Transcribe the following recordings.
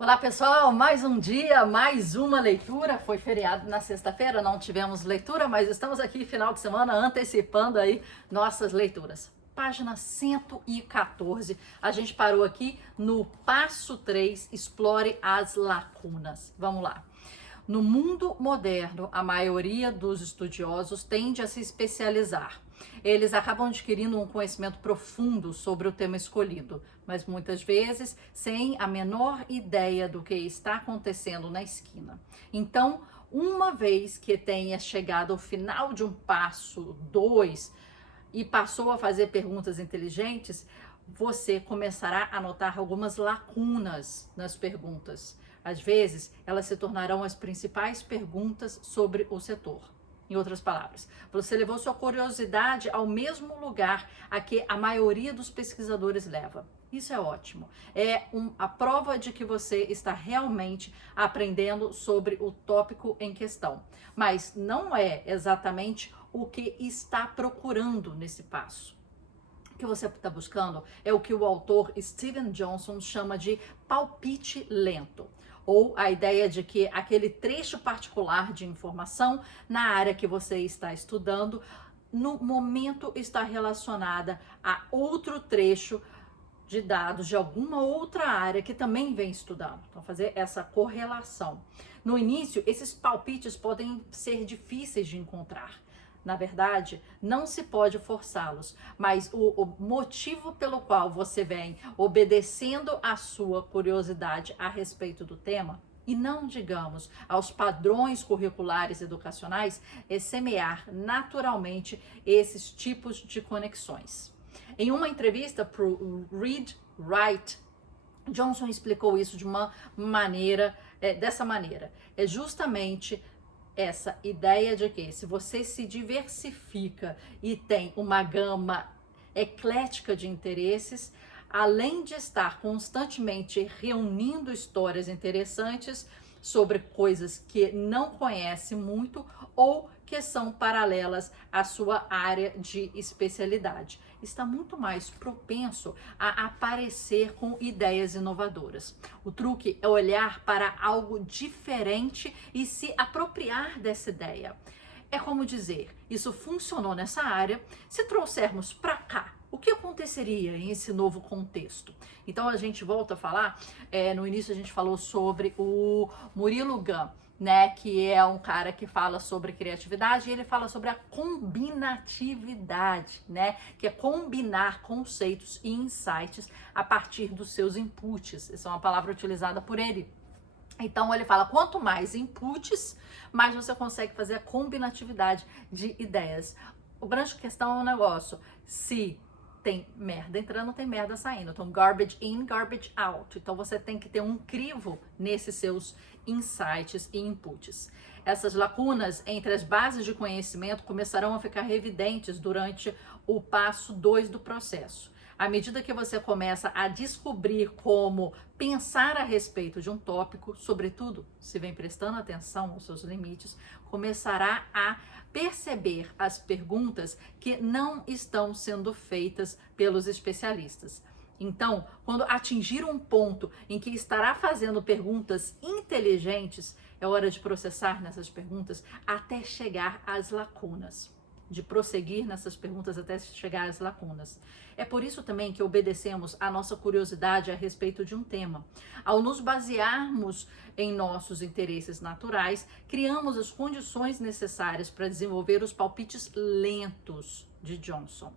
Olá pessoal, mais um dia, mais uma leitura. Foi feriado na sexta-feira, não tivemos leitura, mas estamos aqui final de semana antecipando aí nossas leituras. Página 114, a gente parou aqui no passo 3, explore as lacunas. Vamos lá. No mundo moderno, a maioria dos estudiosos tende a se especializar. Eles acabam adquirindo um conhecimento profundo sobre o tema escolhido, mas muitas vezes sem a menor ideia do que está acontecendo na esquina. Então, uma vez que tenha chegado ao final de um passo 2 e passou a fazer perguntas inteligentes, você começará a notar algumas lacunas nas perguntas. Às vezes, elas se tornarão as principais perguntas sobre o setor. Em outras palavras, você levou sua curiosidade ao mesmo lugar a que a maioria dos pesquisadores leva. Isso é ótimo. É a prova de que você está realmente aprendendo sobre o tópico em questão. Mas não é exatamente o que está procurando nesse passo. O que você está buscando é o que o autor Steven Johnson chama de palpite lento, ou a ideia de que aquele trecho particular de informação na área que você está estudando, no momento está relacionada a outro trecho de dados de alguma outra área que também vem estudando. Então, fazer essa correlação. No início, esses palpites podem ser difíceis de encontrar. Na verdade, não se pode forçá-los, mas o motivo pelo qual você vem obedecendo a sua curiosidade a respeito do tema, e não, digamos, aos padrões curriculares educacionais, é semear naturalmente esses tipos de conexões. Em uma entrevista para o Read Write, Johnson explicou isso de uma maneira, dessa maneira. É justamente essa ideia de que se você se diversifica e tem uma gama eclética de interesses, além de estar constantemente reunindo histórias interessantes sobre coisas que não conhece muito ou que são paralelas à sua área de especialidade, está muito mais propenso a aparecer com ideias inovadoras. O truque é olhar para algo diferente e se apropriar dessa ideia. É como dizer, isso funcionou nessa área, se trouxermos para cá, o que aconteceria em esse novo contexto? Então a gente volta a falar, no início a gente falou sobre o Murilo Gun, né, que é um cara que fala sobre criatividade, e ele fala sobre a combinatividade, né, que é combinar conceitos e insights a partir dos seus inputs. Essa é uma palavra utilizada por ele. Então ele fala, quanto mais inputs, mais você consegue fazer a combinatividade de ideias. O grande questão é um negócio, se tem merda entrando, tem merda saindo. Então, garbage in, garbage out. Então, você tem que ter um crivo nesses seus insights e inputs. Essas lacunas entre as bases de conhecimento começarão a ficar evidentes durante o passo 2 do processo. À medida que você começa a descobrir como pensar a respeito de um tópico, sobretudo se vem prestando atenção aos seus limites, começará a perceber as perguntas que não estão sendo feitas pelos especialistas. Então, quando atingir um ponto em que estará fazendo perguntas inteligentes, é hora de processar nessas perguntas até chegar às lacunas. De prosseguir nessas perguntas até chegar às lacunas. É por isso também que obedecemos à nossa curiosidade a respeito de um tema. Ao nos basearmos em nossos interesses naturais, criamos as condições necessárias para desenvolver os palpites lentos de Johnson.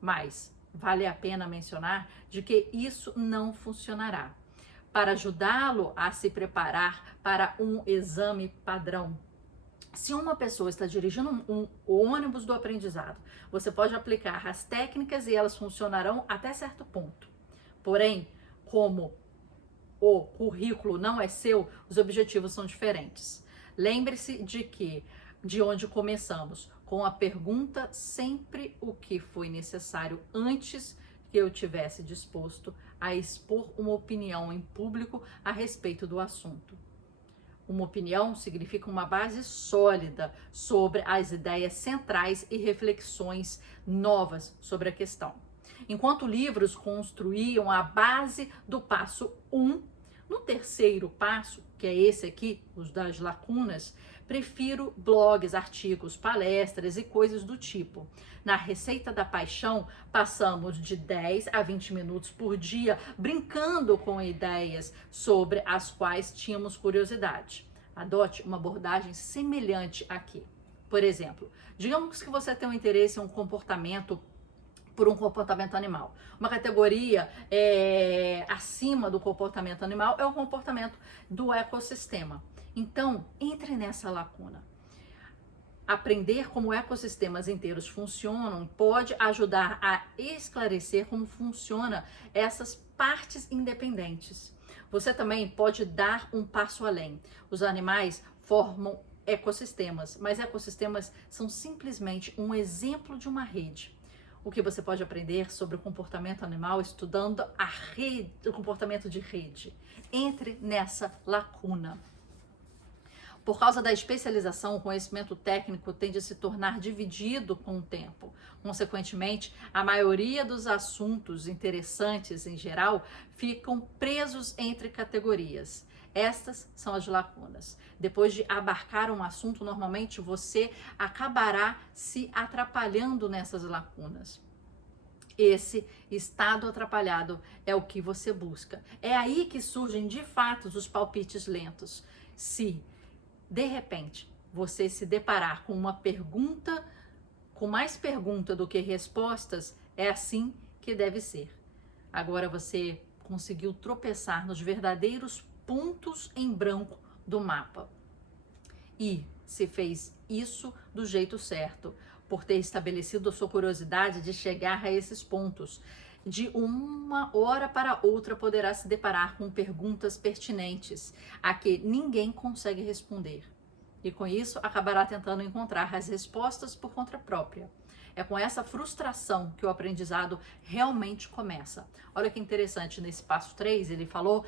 Mas vale a pena mencionar de que isso não funcionará. Para ajudá-lo a se preparar para um exame padrão, se uma pessoa está dirigindo um ônibus do aprendizado, você pode aplicar as técnicas e elas funcionarão até certo ponto. Porém, como o currículo não é seu, os objetivos são diferentes. Lembre-se de que, de onde começamos, com a pergunta sempre o que foi necessário antes que eu tivesse disposto a expor uma opinião em público a respeito do assunto. Uma opinião significa uma base sólida sobre as ideias centrais e reflexões novas sobre a questão. Enquanto livros construíam a base do passo 1, No terceiro passo, que é esse aqui, os das lacunas, prefiro blogs, artigos, palestras e coisas do tipo. Na Receita da Paixão, passamos de 10 a 20 minutos por dia brincando com ideias sobre as quais tínhamos curiosidade. Adote uma abordagem semelhante aqui. Por exemplo, digamos que você tem um interesse em um comportamento por um comportamento animal. Uma categoria acima do comportamento animal é o comportamento do ecossistema. Então, entre nessa lacuna. Aprender como ecossistemas inteiros funcionam pode ajudar a esclarecer como funcionam essas partes independentes. Você também pode dar um passo além. Os animais formam ecossistemas, mas ecossistemas são simplesmente um exemplo de uma rede. O que você pode aprender sobre o comportamento animal estudando a rede, o comportamento de rede. Entre nessa lacuna. Por causa da especialização, o conhecimento técnico tende a se tornar dividido com o tempo. Consequentemente, a maioria dos assuntos interessantes em geral ficam presos entre categorias. Estas são as lacunas. Depois de abarcar um assunto, normalmente você acabará se atrapalhando nessas lacunas. Esse estado atrapalhado é o que você busca. É aí que surgem de fato os palpites lentos. Se de repente você se deparar com uma pergunta, com mais pergunta do que respostas, é assim que deve ser. Agora você conseguiu tropeçar nos verdadeiros pontos em branco do mapa. E se fez isso do jeito certo, por ter estabelecido a sua curiosidade de chegar a esses pontos. De uma hora para outra poderá se deparar com perguntas pertinentes a que ninguém consegue responder. E com isso acabará tentando encontrar as respostas por conta própria. É com essa frustração que o aprendizado realmente começa. Olha que interessante, nesse passo 3 ele falou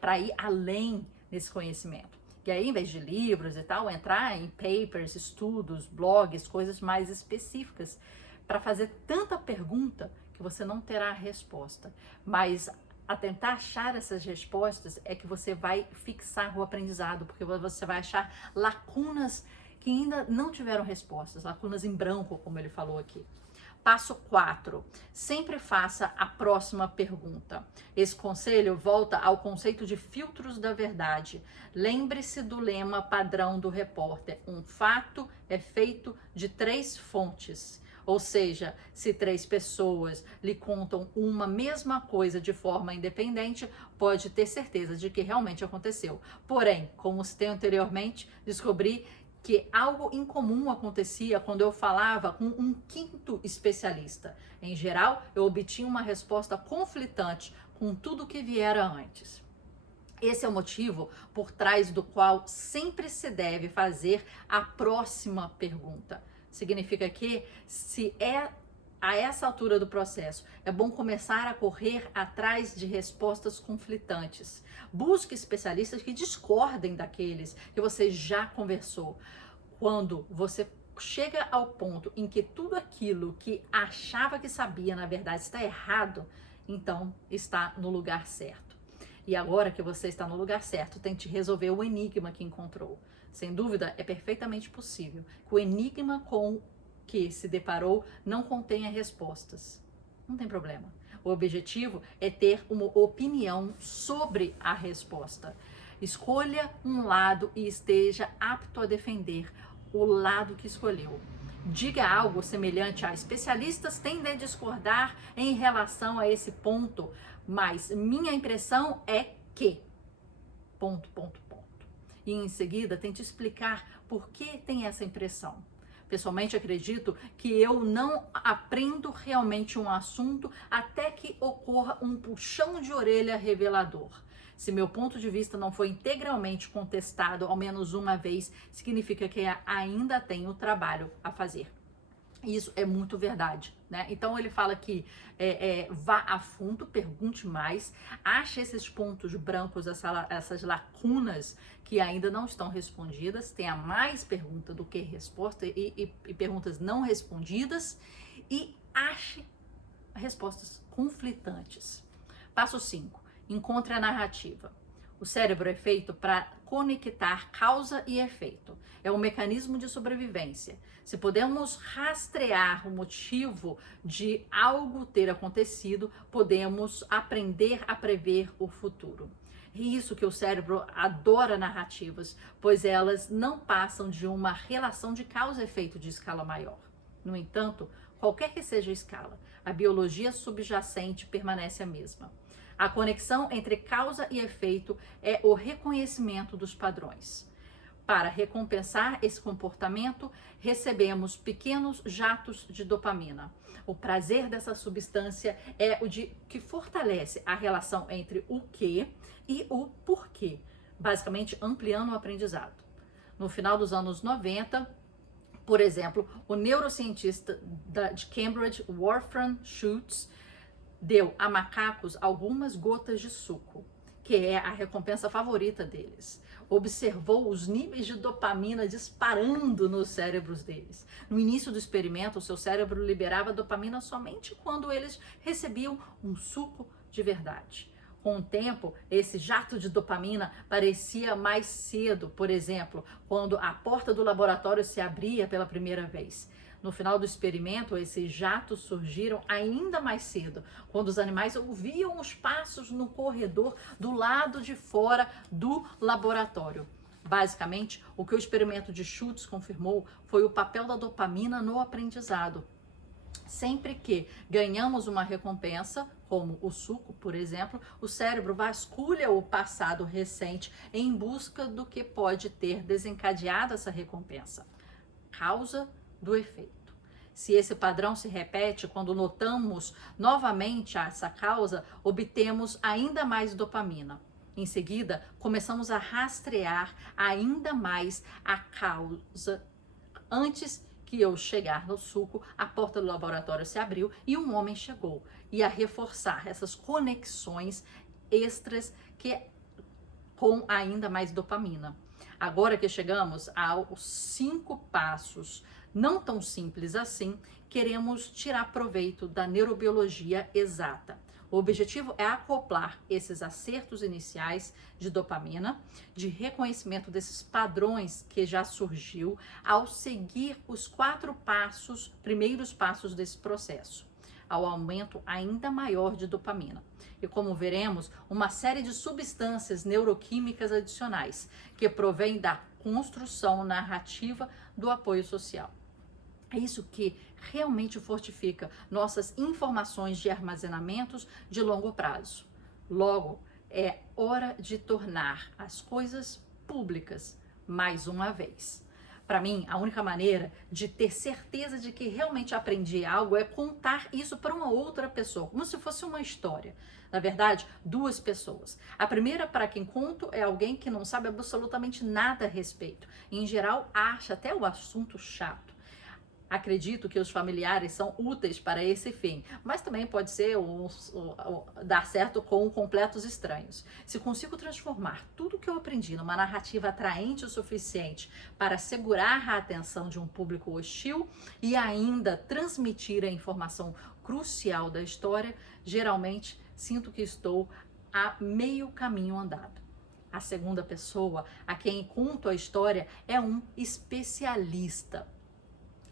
para ir além nesse conhecimento. E aí, em vez de livros e tal, entrar em papers, estudos, blogs, coisas mais específicas, para fazer tanta pergunta que você não terá a resposta. Mas a tentar achar essas respostas é que você vai fixar o aprendizado, porque você vai achar lacunas que ainda não tiveram respostas, lacunas em branco, como ele falou aqui. Passo 4. Sempre faça a próxima pergunta. Esse conselho volta ao conceito de filtros da verdade. Lembre-se do lema padrão do repórter. Um fato é feito de 3 fontes. Ou seja, se 3 pessoas lhe contam uma mesma coisa de forma independente, pode ter certeza de que realmente aconteceu. Porém, como citei anteriormente, descobri que algo incomum acontecia quando eu falava com um 5º especialista. Em geral, eu obtinha uma resposta conflitante com tudo que viera antes. Esse é o motivo por trás do qual sempre se deve fazer a próxima pergunta. Significa que, se é a essa altura do processo, é bom começar a correr atrás de respostas conflitantes. Busque especialistas que discordem daqueles que você já conversou. Quando você chega ao ponto em que tudo aquilo que achava que sabia, na verdade, está errado, então está no lugar certo. E agora que você está no lugar certo, tente resolver o enigma que encontrou. Sem dúvida, é perfeitamente possível que o enigma com que se deparou não contenha respostas. Não tem problema. O objetivo é ter uma opinião sobre a resposta. Escolha um lado e esteja apto a defender o lado que escolheu. Diga algo semelhante a: especialistas tendem a discordar em relação a esse ponto, mas minha impressão é que... E em seguida, tente explicar por que tem essa impressão. Pessoalmente, acredito que eu não aprendo realmente um assunto até que ocorra um puxão de orelha revelador. Se meu ponto de vista não foi integralmente contestado ao menos uma vez, significa que ainda tenho trabalho a fazer. Isso é muito verdade, né? Então ele fala que vá a fundo, pergunte mais, ache esses pontos brancos, essas lacunas que ainda não estão respondidas, tenha mais pergunta do que resposta e perguntas não respondidas, e ache respostas conflitantes. Passo 5. Encontre a narrativa. O cérebro é feito para conectar causa e efeito. É um mecanismo de sobrevivência. Se podemos rastrear o motivo de algo ter acontecido, podemos aprender a prever o futuro. E isso que o cérebro adora narrativas, pois elas não passam de uma relação de causa e efeito de escala maior. No entanto, qualquer que seja a escala, a biologia subjacente permanece a mesma. A conexão entre causa e efeito é o reconhecimento dos padrões. Para recompensar esse comportamento, recebemos pequenos jatos de dopamina. O prazer dessa substância é o que fortalece a relação entre o que e o porquê, basicamente ampliando o aprendizado. No final dos anos 90, por exemplo, o neurocientista de Cambridge, Wolfram Schultz, deu a macacos algumas gotas de suco, que é a recompensa favorita deles. Observou os níveis de dopamina disparando nos cérebros deles. No início do experimento, o seu cérebro liberava dopamina somente quando eles recebiam um suco de verdade. Com o tempo, esse jato de dopamina parecia mais cedo, por exemplo, quando a porta do laboratório se abria pela primeira vez. No final do experimento, esses jatos surgiram ainda mais cedo, quando os animais ouviam os passos no corredor do lado de fora do laboratório. Basicamente, o que o experimento de Schultz confirmou foi o papel da dopamina no aprendizado. Sempre que ganhamos uma recompensa, como o suco, por exemplo, o cérebro vasculha o passado recente em busca do que pode ter desencadeado essa recompensa. Causa do efeito. Se esse padrão se repete, quando notamos novamente essa causa, obtemos ainda mais dopamina. Em seguida, começamos a rastrear ainda mais a causa. Antes que eu chegar no suco, a porta do laboratório se abriu e um homem chegou. E a reforçar essas conexões extras com ainda mais dopamina. Agora que chegamos aos 5 passos, não tão simples assim, queremos tirar proveito da neurobiologia exata. O objetivo é acoplar esses acertos iniciais de dopamina, de reconhecimento desses padrões que já surgiu, ao seguir os 4 primeiros passos desse processo, ao aumento ainda maior de dopamina. E como veremos, uma série de substâncias neuroquímicas adicionais que provém da construção narrativa do apoio social. É isso que realmente fortifica nossas informações de armazenamentos de longo prazo. Logo, é hora de tornar as coisas públicas mais uma vez. Para mim, a única maneira de ter certeza de que realmente aprendi algo é contar isso para uma outra pessoa, como se fosse uma história. Na verdade, 2 pessoas. A primeira, para quem conto, é alguém que não sabe absolutamente nada a respeito. Em geral, acha até o assunto chato. Acredito que os familiares são úteis para esse fim, mas também pode ser dar certo com completos estranhos. Se consigo transformar tudo que eu aprendi numa narrativa atraente o suficiente para segurar a atenção de um público hostil e ainda transmitir a informação crucial da história, geralmente sinto que estou a meio caminho andado. A segunda pessoa a quem conto a história é um especialista.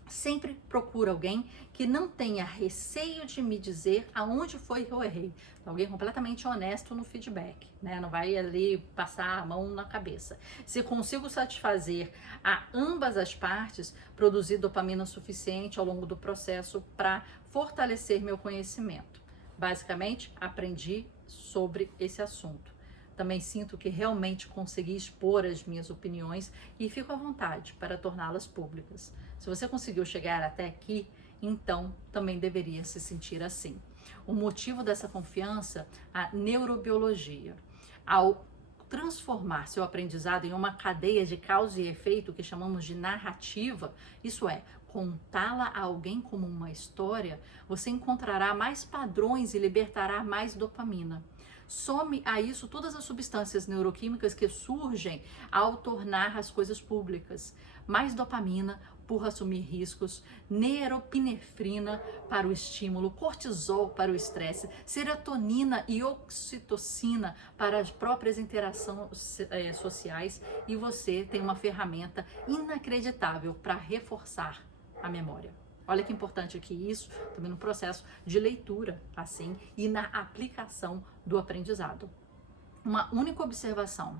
Sempre procuro alguém que não tenha receio de me dizer aonde foi que eu errei. Alguém completamente honesto no feedback, né? Não vai ali passar a mão na cabeça. Se consigo satisfazer a ambas as partes, produzir dopamina suficiente ao longo do processo para fortalecer meu conhecimento. Basicamente, aprendi sobre esse assunto. Também sinto que realmente consegui expor as minhas opiniões e fico à vontade para torná-las públicas. Se você conseguiu chegar até aqui, então também deveria se sentir assim. O motivo dessa confiança, a neurobiologia. Ao transformar seu aprendizado em uma cadeia de causa e efeito que chamamos de narrativa, isso é, contá-la a alguém como uma história, você encontrará mais padrões e libertará mais dopamina. Some a isso todas as substâncias neuroquímicas que surgem ao tornar as coisas públicas. Mais dopamina, por assumir riscos, neuropinefrina para o estímulo, cortisol para o estresse, serotonina e oxitocina para as próprias interações sociais, e você tem uma ferramenta inacreditável para reforçar a memória. Olha que importante aqui isso, também no processo de leitura, assim, e na aplicação do aprendizado. Uma única observação: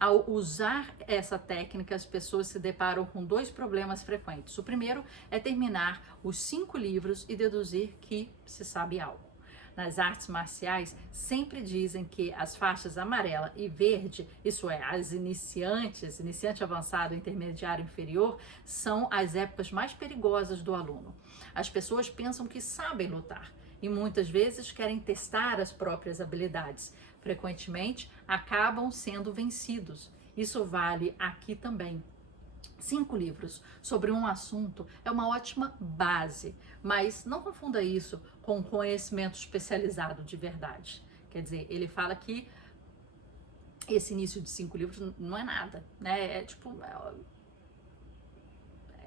ao usar essa técnica, as pessoas se deparam com 2 problemas frequentes. O primeiro é terminar os 5 livros e deduzir que se sabe algo. Nas artes marciais, sempre dizem que as faixas amarela e verde, isso é, as iniciante avançado, intermediário, inferior, são as épocas mais perigosas do aluno. As pessoas pensam que sabem lutar e muitas vezes querem testar as próprias habilidades. Frequentemente, acabam sendo vencidos. Isso vale aqui também. 5 livros sobre um assunto é uma ótima base, mas não confunda isso com conhecimento especializado de verdade. Quer dizer, ele fala que esse início de 5 livros não é nada, né?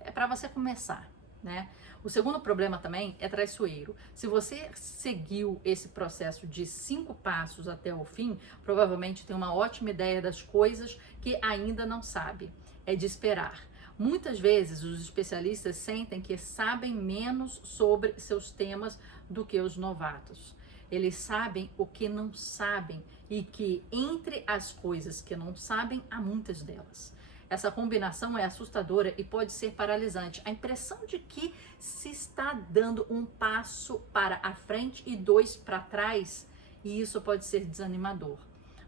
É para você começar, né? O segundo problema também é traiçoeiro. Se você seguiu esse processo de 5 passos até o fim, provavelmente tem uma ótima ideia das coisas que ainda não sabe. É de esperar. Muitas vezes os especialistas sentem que sabem menos sobre seus temas do que os novatos. Eles sabem o que não sabem e que entre as coisas que não sabem há muitas delas. Essa combinação é assustadora e pode ser paralisante. A impressão de que se está dando um passo para a frente e 2 para trás, e isso pode ser desanimador.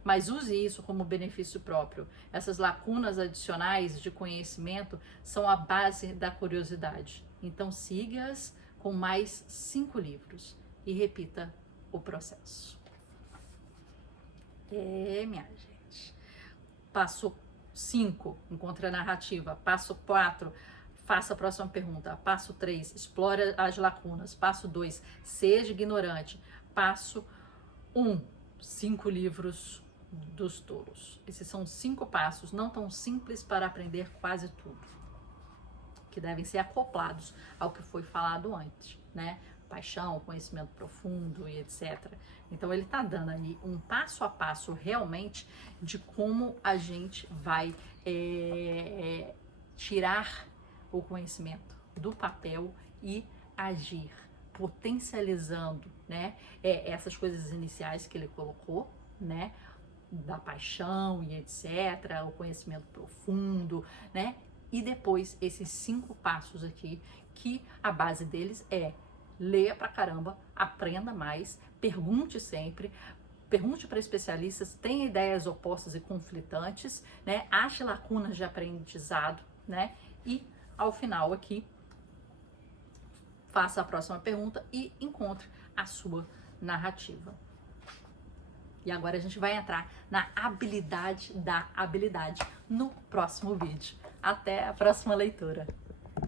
Mas use isso como benefício próprio. Essas lacunas adicionais de conhecimento são a base da curiosidade. Então siga-as com mais 5 livros e repita o processo. Minha gente. Passo 5, encontre a narrativa. Passo 4, faça a próxima pergunta. Passo 3, explore as lacunas. Passo 2, seja ignorante. Passo 1, 5 livros dos tolos. Esses são 5 passos não tão simples para aprender quase tudo, que devem ser acoplados ao que foi falado antes, né? Paixão, conhecimento profundo e etc. Então ele tá dando aí um passo a passo realmente de como a gente vai tirar o conhecimento do papel e agir, potencializando, né? Essas coisas iniciais que ele colocou, né? Da paixão e etc, o conhecimento profundo, né? E depois esses 5 passos aqui, que a base deles é: leia pra caramba, aprenda mais, pergunte sempre, pergunte para especialistas, tenha ideias opostas e conflitantes, né? Ache lacunas de aprendizado, né? E ao final aqui, faça a próxima pergunta e encontre a sua narrativa. E agora a gente vai entrar na habilidade da habilidade no próximo vídeo. Até a próxima leitura!